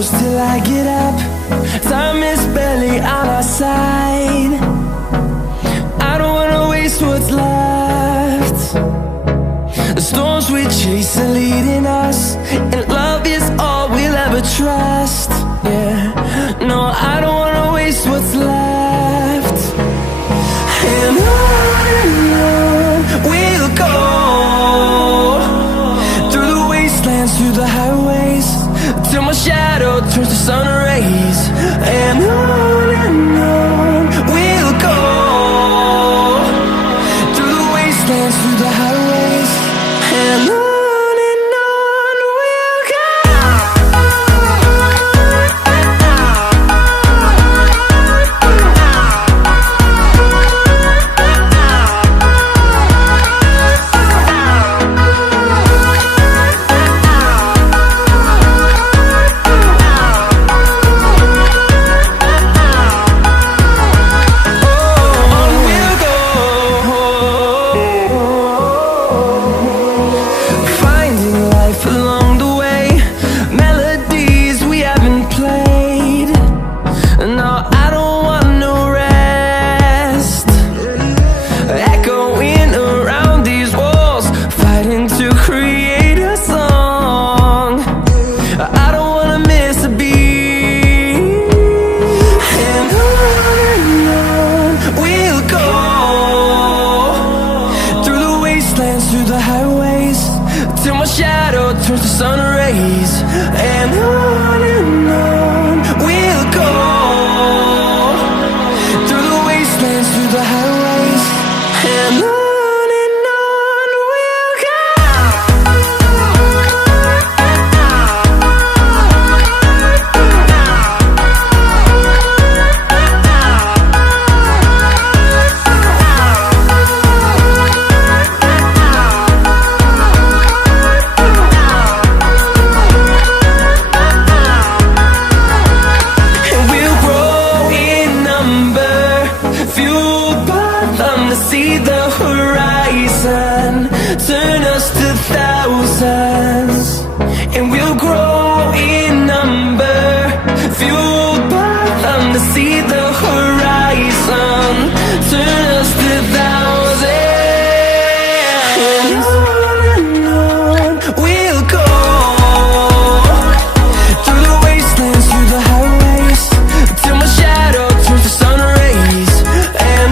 close till I get up. Time is barely on our side. I don't wanna waste what's left. The storms we chase are leading us, and love is all we'll ever trust. Yeah, no, I don't wanna waste what's left. And on we'll go, through the wastelands, through the highways, till my shadow turns to sun rays. And on we'll go, through the wastelands, through the highways, and on we'll go. Through the highways, till my shadow turns to sun rays. And on we'll go, through the wastelands, through the highways, and on we'll go. See the horizon turn us to thousands, and we'll grow in number, fueled by them. To see the horizon turn us to thousands, and on we'll go, through the wastelands, through the highways, till my shadow turns to sun rays. And